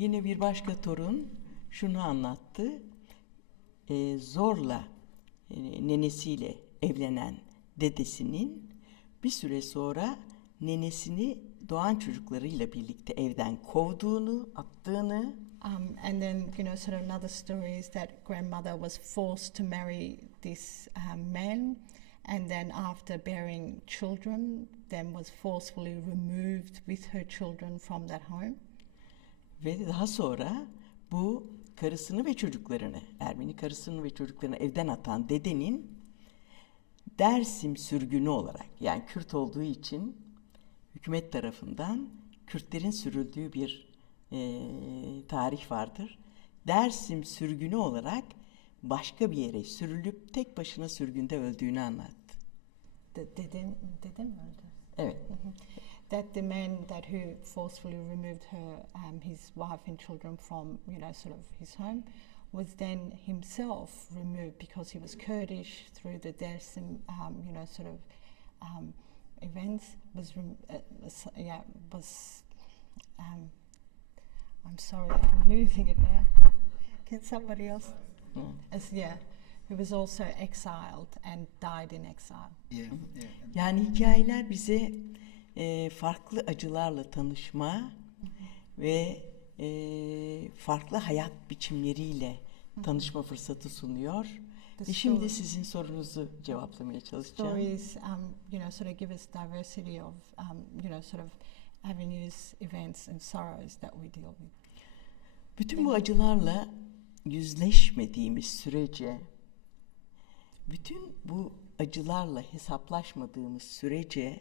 Yine bir başka torun şunu anlattı. Zorla nenesiyle evlenen dedesinin bir süre sonra nenesini doğan çocuklarıyla birlikte evden kovduğunu, attığını. And then, sort of another story is that grandmother was forced to marry this man, and then after bearing children, then was forcefully removed with her children from that home. Ve daha sonra bu karısını ve çocuklarını, Ermeni karısını ve çocuklarını evden atan dedenin Dersim sürgünü olarak, yani Kürt olduğu için hükümet tarafından Kürtlerin sürüldüğü bir tarih vardır. Dersim sürgünü olarak başka bir yere sürülüp tek başına sürgünde öldüğünü anlattı. Dedem öldü. Evet. That the man that who forcefully removed her, his wife and children from, sort of his home, was then himself removed because he was Kurdish through the Dersim, sort of events. I'm sorry, I'm losing it now. Can somebody else? Who was also exiled and died in exile. Yani hikayeler bize farklı acılarla tanışma ve farklı hayat biçimleriyle tanışma fırsatı sunuyor. Ve şimdi sizin sorunuzu cevaplamaya çalışacağım. Stories, sort of give us diversity of, sort of avenues, events and sorrows that we deal with. Bütün bu acılarla yüzleşmediğimiz sürece, bütün bu acılarla hesaplaşmadığımız sürece,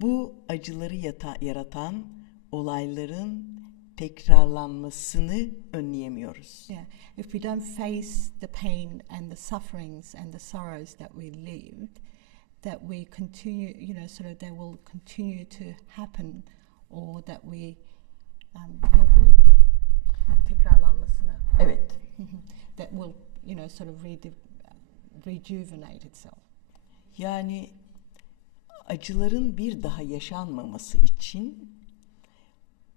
bu acıları yaratan olayların tekrarlanmasını önleyemiyoruz. Yeah, if we don't face the pain and the sufferings and the sorrows that we lived, that we continue, sort of they will continue to happen, or that we tekrarlanmasını. Evet. That will, sort of rejuvenate itself. Yani acıların bir daha yaşanmaması için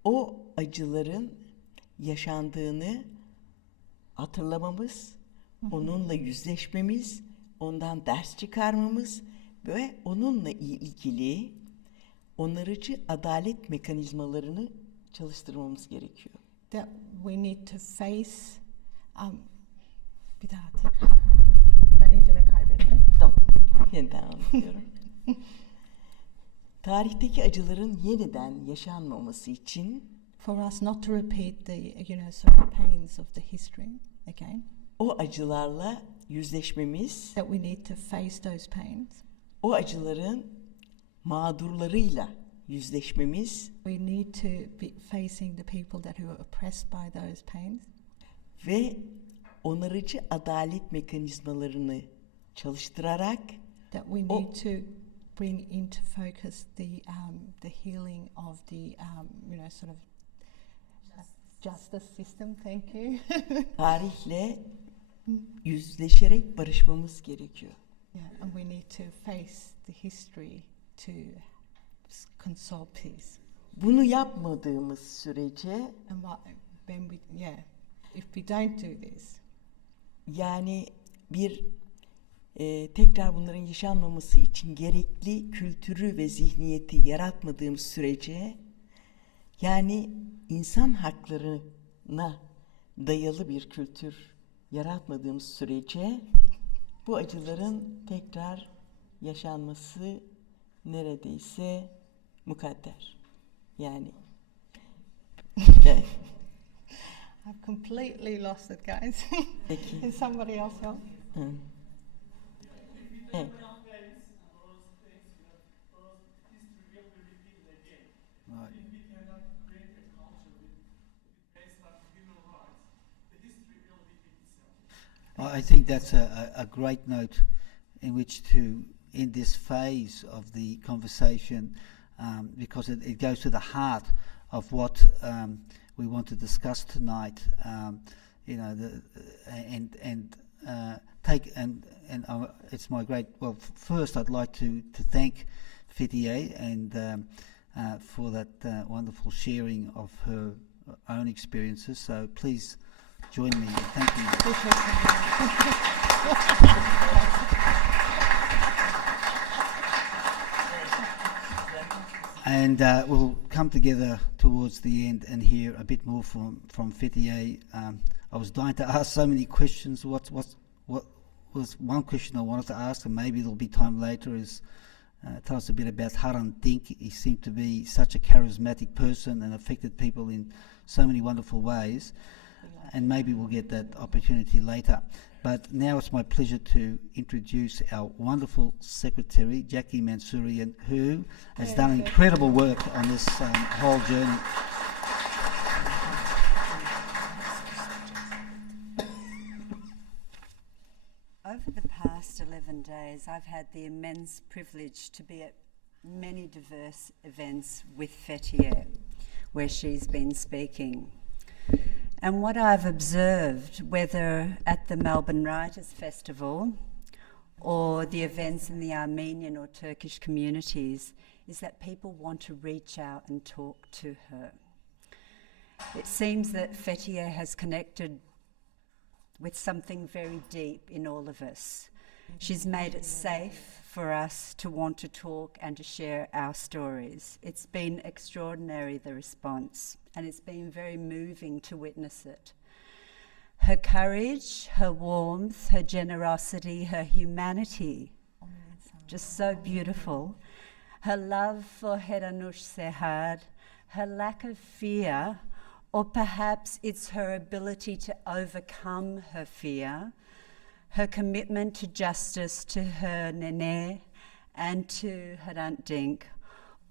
o acıların yaşandığını hatırlamamız, onunla yüzleşmemiz, ondan ders çıkarmamız ve onunla ilgili onarıcı adalet mekanizmalarını çalıştırmamız gerekiyor. That we need to face, bir daha tekrar. Ben iyicene kaybettim. Tamam, yeniden anlatıyorum. Tarihteki acıların yeniden yaşanmaması için for us not to repeat the sort of pains of the history again. O acılarla yüzleşmemiz, that we need to face those pains. O acıların mağdurlarıyla yüzleşmemiz, we need to be facing the people that who are oppressed by those pains. Ve onarıcı adalet mekanizmalarını çalıştırarak that we need to bring into focus the healing of the sort of justice system. Thank you. Tarihle yüzleşerek barışmamız gerekiyor. Yeah, and we need to face the history to console peace. Bunu yapmadığımız sürece, and when if we don't do this, yani bir tekrar bunların yaşanmaması için gerekli kültürü ve zihniyeti yaratmadığımız sürece, yani insan haklarına dayalı bir kültür yaratmadığımız sürece bu acıların tekrar yaşanması neredeyse mukadder. Yani evet. I've completely lost it, guys. Peki. Can somebody else help? Evet. I think that's a great note in which to end this phase of the conversation, because it goes to the heart of what we want to discuss tonight. It's my great. Well, first I'd like to thank Fethiye and for that wonderful sharing of own experiences. So please join me. Thank you. And we'll come together towards the end and hear a bit more from Fethiye. I was dying to ask so many questions. What was one question I wanted to ask, and maybe there'll be time later, is tell us a bit about Haran Dink. He seemed to be such a charismatic person and affected people in so many wonderful ways. And maybe we'll get that opportunity later. But now it's my pleasure to introduce our wonderful secretary, Jackie Mansourian, who has done incredible work on this whole journey. Over the past 11 days, I've had the immense privilege to be at many diverse events with Fethiye, where she's been speaking. And what I've observed, whether at the Melbourne Writers' Festival or the events in the Armenian or Turkish communities, is that people want to reach out and talk to her. It seems that Fethiye has connected with something very deep in all of us. She's made it safe for us to want to talk and to share our stories. It's been extraordinary, the response, and it's been very moving to witness it. Her courage, her warmth, her generosity, her humanity, just so beautiful. Her love for Heranush Sehad, her lack of fear, or perhaps it's her ability to overcome her fear, her commitment to justice to her nene and to Haran Dink.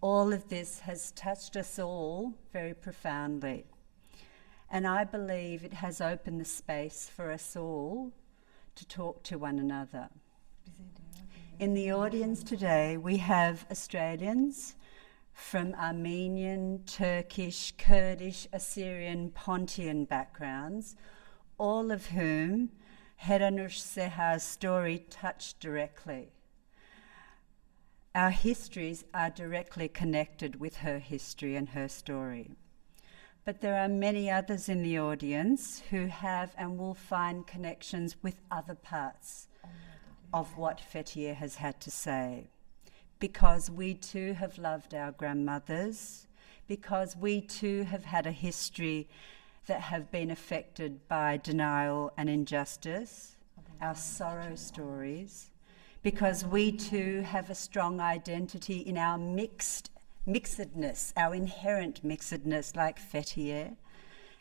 All of this has touched us all very profoundly. And I believe it has opened the space for us all to talk to one another. In the audience today, we have Australians from Armenian, Turkish, Kurdish, Assyrian, Pontian backgrounds, all of whom Heranush Sehad's story touched directly. Our histories are directly connected with her history and her story. But there are many others in the audience who have and will find connections with other parts of what Fethiye has had to say. Because we too have loved our grandmothers, because we too have had a history that have been affected by denial and injustice, our sorrow stories, because we too have a strong identity in our mixedness, our inherent mixedness, like Fethiye,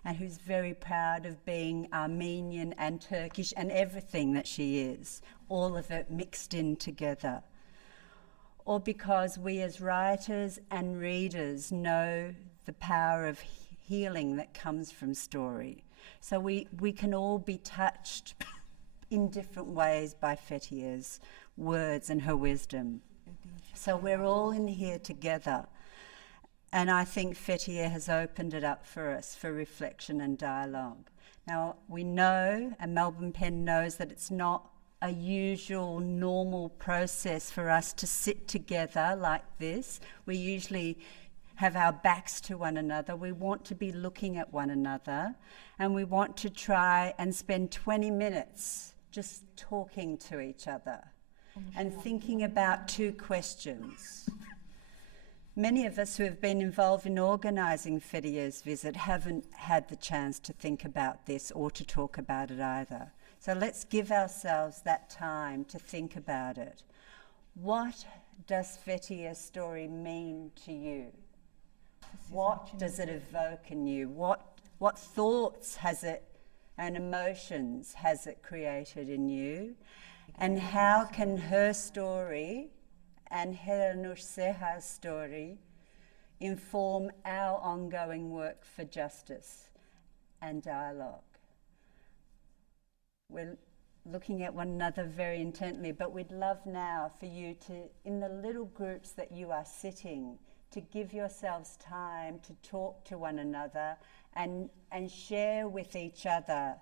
and who's very proud of being Armenian and Turkish and everything that she is, all of it mixed in together. Or because we as writers and readers know the power of healing that comes from story. So we can all be touched in different ways by Fethiye's words and her wisdom. So we're all in here together. And I think Fethiye has opened it up for us for reflection and dialogue. Now, we know, and Melbourne Pen knows, that it's not a usual, normal process for us to sit together like this. We usually have our backs to one another. We want to be looking at one another, and we want to try and spend 20 minutes just talking to each other and thinking about two questions. Many of us who have been involved in organising Fethiye's visit haven't had the chance to think about this or to talk about it either. So let's give ourselves that time to think about it. What does Fethiye's story mean to you? What does it evoke in you? What thoughts has it and emotions has it created in you? And how can her story and Heranush Sehad's story inform our ongoing work for justice and dialogue? We're looking at one another very intently, but we'd love now for you to, in the little groups that you are sitting, to give yourselves time to talk to one another and share with each other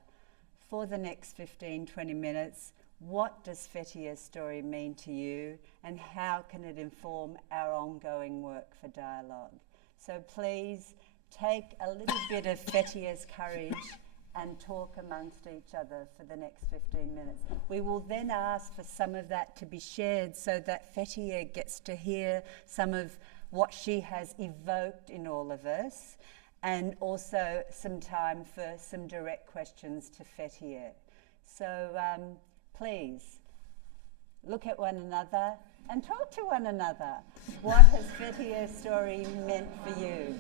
for the next 15, 20 minutes, what does Fethiye's story mean to you and how can it inform our ongoing work for dialogue? So please take a little bit of Fethiye's courage and talk amongst each other for the next 15 minutes. We will then ask for some of that to be shared so that Fethiye gets to hear some of what she has evoked in all of us, and also some time for some direct questions to Fethiye. So please, look at one another and talk to one another. What has Fethiye's story meant for you?